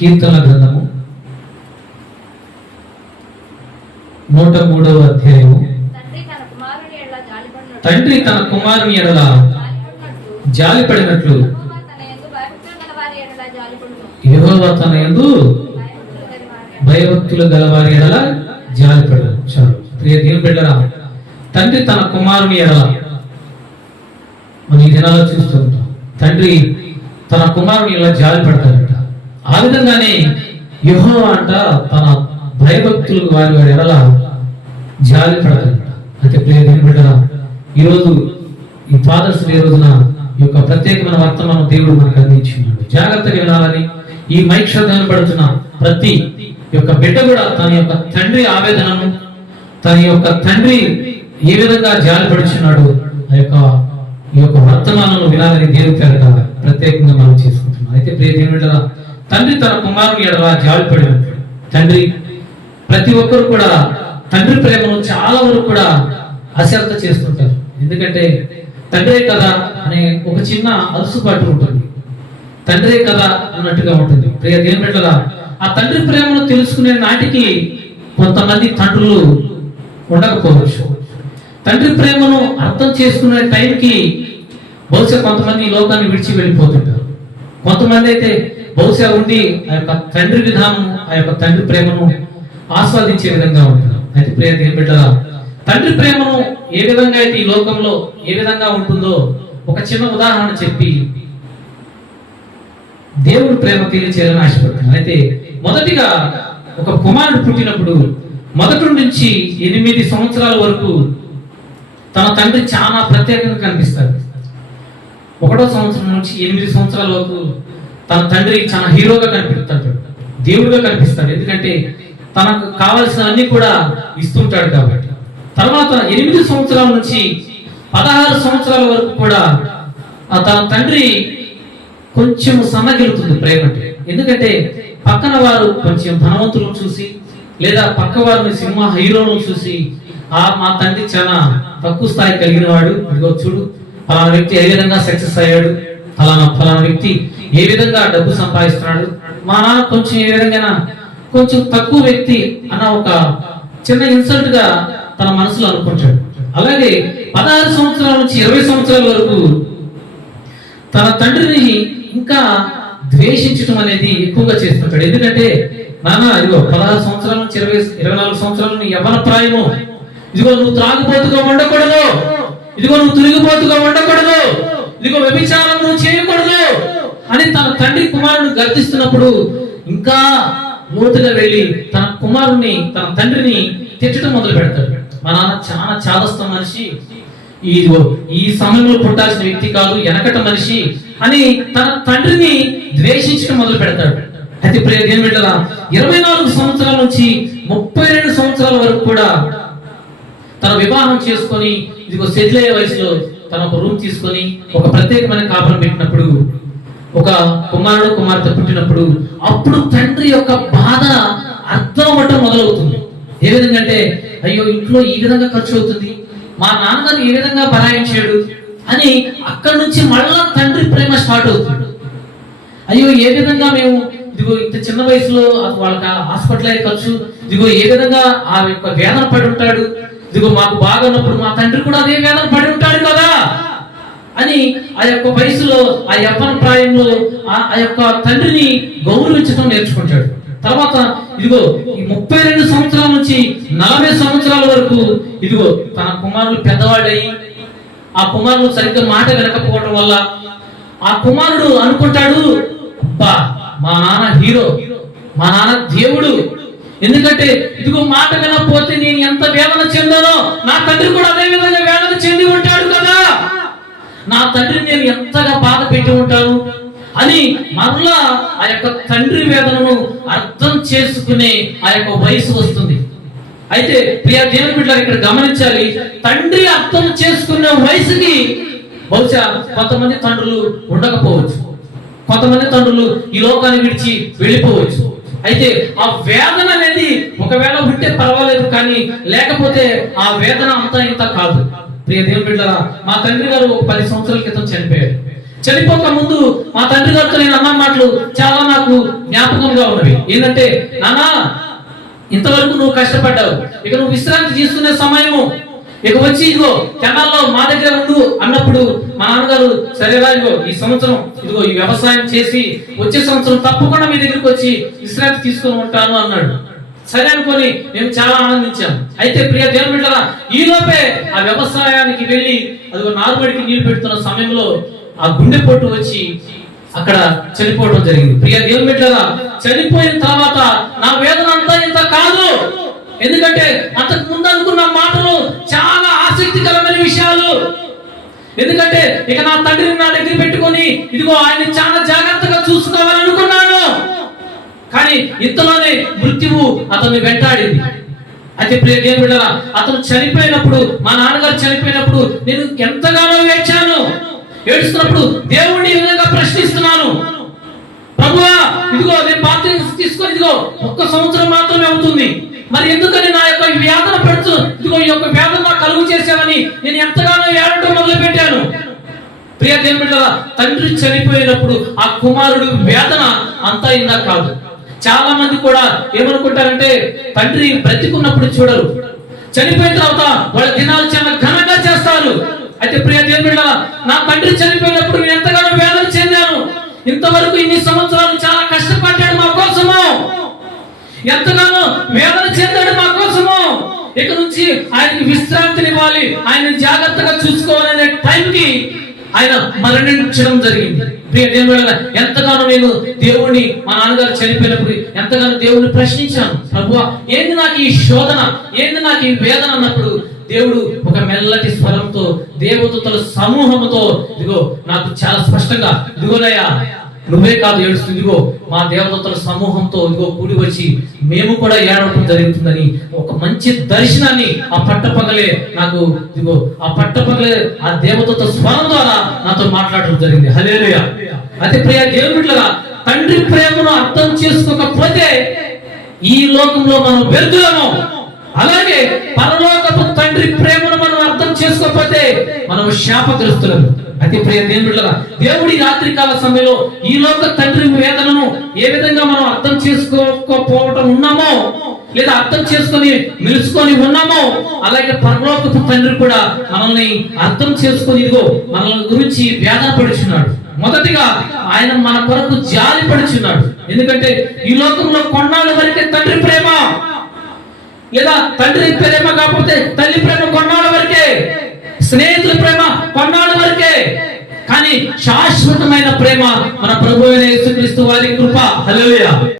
కీర్తన గ్రంథము 103వ అధ్యాయము. తండ్రి తన కుమారుని ఎడల జాలిపడినట్లు యెహోవా తన యందు భయభక్తులు గలవారి ఎడల జాలిపడదు. చాలు ప్రియ దేవుని బిడ్డలారా, తండ్రి తన కుమారుని ఎడల మనం ఈ దినాల్లో చూస్తూ ఉంటాం. తండ్రి తన కుమారుని ఎలా జాలిపడతాడట. ఆ విధంగానే యెహోవా అంట తన భయభక్తులు వారి ఎడల జాలిపడతాడట. అయితే ప్రియ దేవుని బిడ్డలారా, ఈరోజు ఈ ఫాదర్స్ డే రోజున ఈ యొక్క ప్రత్యేకమైన వర్తమానం దేవుడు మనకు అందించున్నాడు. జాగ్రత్తగా వినాలని ఈ మైక్ శబ్దాన్ని పడుతున్న ప్రతి యొక్క బిడ్డ కూడా తన యొక్క తండ్రి ఆవేదనను, తన యొక్క తండ్రి ఏ విధంగా జాలిపడుచున్నాడు ఈ యొక్క వర్తమానం వినాలని దేవుని పేరట ప్రత్యేకంగా మనం చేసుకుంటున్నాం. అయితే ప్రియ దేవుని బిడ్డలారా, తండ్రి తన కుమారుని ఎడల జాలిపడినప్పుడు తండ్రి ప్రతి ఒక్కరు కూడా తండ్రి ప్రేమను చాలా వరకు కూడా అశ్రద్ధ చేస్తుంటారు. ఎందుకంటే తండ్రే కదా అనే ఒక చిన్న అలసుపాటు ఉంటుంది, తండ్రే కదా అన్నట్టుగా ఉంటుంది. ప్రియ దేవుని బిడ్డలారా, ఆ తండ్రి ప్రేమను తెలుసుకునే నాటికి కొంతమంది తండ్రులు ఉండకపోవచ్చు. తండ్రి ప్రేమను అర్థం చేసుకునే టైంకి బహుశా కొంతమంది ఈ లోకాన్ని విడిచి వెళ్ళిపోతుంటారు. కొంతమంది అయితే బహుశా ఉండి ఆ యొక్క తండ్రి విధానం, ఆ యొక్క తండ్రి ప్రేమను ఆస్వాదించే విధంగా ఉంటారు. అయితే ప్రియ దేవుని బిడ్డలారా, తండ్రి ప్రేమను ఏ విధంగా అయితే ఈ లోకంలో ఏ విధంగా ఉంటుందో ఒక చిన్న ఉదాహరణ చెప్పి దేవుడు ప్రేమ తెలియచేయాలని ఆశపడుతున్నాను. అయితే మొదటిగా ఒక కుమారుడు పుట్టినప్పుడు మొదటి నుంచి 8 సంవత్సరాల వరకు తన తండ్రి చాలా ప్రత్యేకంగా కనిపిస్తాడు. 1వ సంవత్సరం నుంచి 8 సంవత్సరాల వరకు తన తండ్రి చాలా హీరోగా కనిపిస్తాడు, దేవుడిగా కనిపిస్తాడు. ఎందుకంటే తనకు కావలసిన అన్ని కూడా ఇస్తుంటాడు కాబట్టి. తర్వాత 8 సంవత్సరాల నుంచి 16 సంవత్సరాల వరకు కూడా తన తండ్రి కొంచెం సన్నగిలుతుంది ప్రేమ. ఎందుకంటే పక్కన వారు కొంచెం ధనవంతులను చూసి లేదా పక్క వారిని సినిమా హీరోలను చూసి మా తండ్రి చాలా తక్కువ స్థాయి కలిగిన వాడు, ఇదిగో చూడు ఫలానా వ్యక్తి ఏ విధంగా సక్సెస్ అయ్యాడు, ఫలానా వ్యక్తి ఏ విధంగా డబ్బు సంపాదిస్తున్నాడు, మా నాన్న కొంచెం ఏ విధంగా కొంచెం తక్కువ వ్యక్తి అన్న ఒక చిన్న ఇన్సల్ట్ గా తన మనసులో అనుకుంటాడు. అలాగే 16 సంవత్సరాల నుంచి 20 సంవత్సరాల వరకు తన తండ్రిని ఇంకా ద్వేషించడం అనేది ఎక్కువగా చేస్తుంటాడు. ఎందుకంటే నాన్న ఇదిగో 16 సంవత్సరాల నుంచి 24 సంవత్సరాల యవ్వన ప్రాయము, ఇదిగో నువ్వు త్రాగుబోతుగా ఉండకూడదు, ఇదిగో నువ్వు తిరిగిపోతుగా ఉండకూడదు, ఇదిగో వ్యభిచారం నువ్వు చేయకూడదు అని తన తండ్రి కుమారుని గర్తిస్తున్నప్పుడు ఇంకా లోతుగా వెళ్ళి తన కుమారుని తన తండ్రిని తిట్టడం మొదలు పెడతాడు. మా నాన్న చాలా చాదస్త మనిషి, ఈ సమయంలో పుట్టాల్సిన వ్యక్తి కాదు, వెనకట మనిషి అని తన తండ్రిని ద్వేషించడం మొదలు పెడతాడు. అయితే ప్రియ దేవుని బిడ్డలారా, 24 సంవత్సరాల నుంచి 32 సంవత్సరాల వరకు కూడా తన వివాహం చేసుకొని ఇదిగో సెటిల్ అయ్యే వయసులో తన ఒక రూమ్ తీసుకొని ఒక ప్రత్యేకమైన కాపురం పెట్టినప్పుడు ఒక కుమారుడు కుమార్తె పుట్టినప్పుడు అప్పుడు తండ్రి యొక్క బాధ అర్థం అవ్వటం మొదలవుతుంది. ఏ విధంగా అంటే అయ్యో ఇంట్లో ఈ విధంగా ఖర్చు అవుతుంది, మా నాన్నగారు ఏ విధంగా బరాయించాడు అని అక్కడి నుంచి మళ్ళా తండ్రి ప్రేమ స్టార్ట్ అవుతుంది. అయ్యో ఏ విధంగా మేము ఇదిగో ఇంత చిన్న వయసులో వాళ్ళకి హాస్పిటల్ అయ్యే ఖర్చు, ఇదిగో ఏ విధంగా ఆ యొక్క వేదన పడి ఉంటాడు, ఇదిగో మాకు బాగా ఉన్నప్పుడు మా తండ్రి కూడా అదే వేదన పడి ఉంటాడు కదా అని ఆ యొక్క వయసులో ఆ యవ్వన ప్రాయంలో ఆ యొక్క తండ్రిని గౌరవించడం నేర్చుకుంటాడు. తర్వాత ఇదిగో ఈ 32 సంవత్సరాల నుంచి 40 సంవత్సరాల వరకు ఇదిగో తన కుమారులు పెద్దవాళ్ళయి ఆ కుమారుడు సరిగ్గా మాట వినకపోవడం వల్ల ఆ కుమారుడు అనుకుంటాడు, అబ్బా మా నాన్న హీరో, మా నాన్న దేవుడు, ఎందుకంటే ఇదిగో మాట వినకపోతే నేను ఎంత వేదన చెందానో నా తండ్రి కూడా అదే విధంగా వేదన చెంది ఉంటాడు కదా, నా తండ్రిని నేను ఎంతగా బాధ పెట్టి ఉంటాను అని మరలా ఆ యొక్క తండ్రి వేదనను అర్థం చేసుకునే ఆ యొక్క వయసు వస్తుంది. అయితే ప్రియ దేవుని బిడ్డలారా, ఇక్కడ గమనించాలి, తండ్రి అర్థం చేసుకునే వయసుకి బహుశా కొంతమంది తండ్రులు ఉండకపోవచ్చు, కొంతమంది తండ్రులు ఈ లోకాన్ని విడిచి వెళ్ళిపోవచ్చు. అయితే ఆ వేదన అనేది ఒకవేళ ఉంటే పర్వాలేదు, కానీ లేకపోతే ఆ వేదన అంతా ఇంత కాదు. ప్రియ దేవుని బిడ్డలారా, మా తండ్రి గారు 10 సంవత్సరాల క్రితం చనిపోయాడు. చనిపోక ముందు మా తండ్రి గారితో నేను అన్న మాటలు చాలా నాకు జ్ఞాపకంగా ఉన్నవి. ఏంటంటే, నాన్న, ఇంతవరకు నువ్వు కష్టపడ్డావు, ఇక నువ్వు విశ్రాంతి తీసుకునే సమయము, ఇక వచ్చి ఇదిగో తెనాల్లో మా దగ్గర ఉండు అన్నప్పుడు మా నాన్నగారు, సరేరా, ఇదిగో ఈ సంవత్సరం ఇదిగో ఈ వ్యవసాయం చేసి వచ్చే సంవత్సరం తప్పకుండా మీ దగ్గరికి వచ్చి విశ్రాంతి తీసుకొని ఉంటాను అన్నాడు. సరే అనుకొని మేము చాలా ఆనందించాం. అయితే ప్రియ దేవుని బిడ్డలారా, ఈ లోపే ఆ వ్యవసాయానికి వెళ్ళి అదిగో నారుమడికి నీళ్లు పెడుతున్న సమయంలో ఆ గుండెపోటు వచ్చి అక్కడ చనిపోవడం జరిగింది. ప్రియ దేవుని బిడ్డలారా, చనిపోయిన తర్వాత నా వేదన అంతా ఇంత కాదు. ఎందుకంటే అంతకు ముందు అనుకున్న మాటలు చాలా ఆసక్తికరమైన విషయాలు. ఎందుకంటే ఇక నా తండ్రిని నా దగ్గర పెట్టుకొని ఇదిగో ఆయన్ని చాలా జాగ్రత్తగా చూసుకోవాలనుకున్నాను. కానీ ఇంతలోనే మృత్యువు అతన్ని వెంటాడింది. అయితే ప్రియ దేవుని బిడ్డలారా, అతను చనిపోయినప్పుడు, మా నాన్నగారు చనిపోయినప్పుడు నేను ఎంతగానో ఏడ్చాను. ఏడుస్తున్నప్పుడు దేవుడిని ఈ విధంగా ప్రశ్నిస్తున్నాను, ప్రభువా, ఇదిగో నేను బాప్తిసం తీసుకొని ఇదిగో 1 సంవత్సరం మాత్రమే అవుతుంది, మరి ఎందుకని నా యొక్క వేదన పెడుతూ ఇదిగో ఈ యొక్క వేదన నాకు కలుగు చేసావని నేను ఎంతగానో ఏడటం మొదలు పెట్టాను. ప్రియ దేవుని బిడ్డలారా, తండ్రి చనిపోయినప్పుడు ఆ కుమారుడు వేదన అంతా ఇందా కాదు. చాలా మంది కూడా ఏమనుకుంటారంటే, తండ్రి బ్రతికున్నప్పుడు చూడరు, చనిపోయిన తర్వాత వాళ్ళ దినాలు చాలా ఘనంగా చేస్తారు. అయితే ప్రియ దేవుని బిడ్డలారా, నా తండ్రి చనిపోయినప్పుడు నేను ఎంతగానో వేదన చెందాను. ఇంతవరకు ఇన్ని సంవత్సరాలు చాలా కష్టపడ్డాడు మా కోసము, ఎంతగానో వేదన చెందాడు మా కోసము. ఇక నుంచి ఆయనకి విశ్రాంతినివ్వాలి, ఆయన జాగ్రత్తగా చూసుకోవాలనే టైంకి ఆయన మరణించడం జరిగింది. ప్రియ దేవుని బిడ్డలారా, ఎంతగానో నేను దేవుడిని, మా నాన్నగారు చనిపోయినప్పుడు ఎంతగానో దేవుడిని ప్రశ్నించాను, ప్రభువా, ఏంది నాకు ఈ శోధన, ఏంది నాకు ఈ వేదన అన్నప్పుడు దేవుడు ఒక మెల్లటి స్వరంతో దేవదూతల సమూహంతో ఇదిగో నాకు చాలా స్పష్టంగా, ఇదిగోనయ్యా, నువ్వే కాదు ఏడుస్తుంది, ఇదిగో మా దేవదూతల సమూహంతో ఇదిగో కూడి వచ్చి మేము కూడా ఏడవడం జరుగుతుందని ఒక మంచి దర్శనాన్ని ఆ పట్టపగలే నాకు ఇదిగో ఆ పట్టపగలే ఆ దేవదూత స్వరం ద్వారా నాతో మాట్లాడడం జరిగింది. హల్లెలూయా. అయితే ప్రియ దేవుని బిడ్డలారా, తండ్రి ప్రేమను అర్థం చేసుకోకపోతే ఈ లోకంలో మనం వ్యర్థులము. అలాగే పరలోకపు తండ్రి ప్రేమను మనం అర్థం చేసుకోకపోతే మనం శాపగ్రస్తులము. అయితే ప్రియ దేవుని బిడ్డలారా, దేవుడి రాత్రి కాల సమయంలో ఈ లోక తండ్రి వేదనను ఏ విధంగా మనం అర్థం చేసుకోకపోవటం ఉన్నామో, లేదా అర్థం చేసుకొని నిలుచుకొని ఉన్నామో, అలాగే పరలోకపు తండ్రి కూడా మనల్ని అర్థం చేసుకొని ఇదిగో మనల్ని గురించి వేదన పడుచున్నాడు. మొదటిగా ఆయన మన కొరకు జాలి పడుచున్నాడు. ఎందుకంటే ఈ లోకంలో కొన్నాళ్ళ వరకే తండ్రి ప్రేమ, లేదా తండ్రి ప్రేమ కాకపోతే తల్లి ప్రేమ కొన్నాళ్ళ వరకే, స్నేహితుల ప్రేమ కొన్నాళ్ళ వరకే. కానీ శాశ్వతమైన ప్రేమ మన ప్రభువైన యేసుక్రీస్తు వారి కృప. హల్లెలూయా.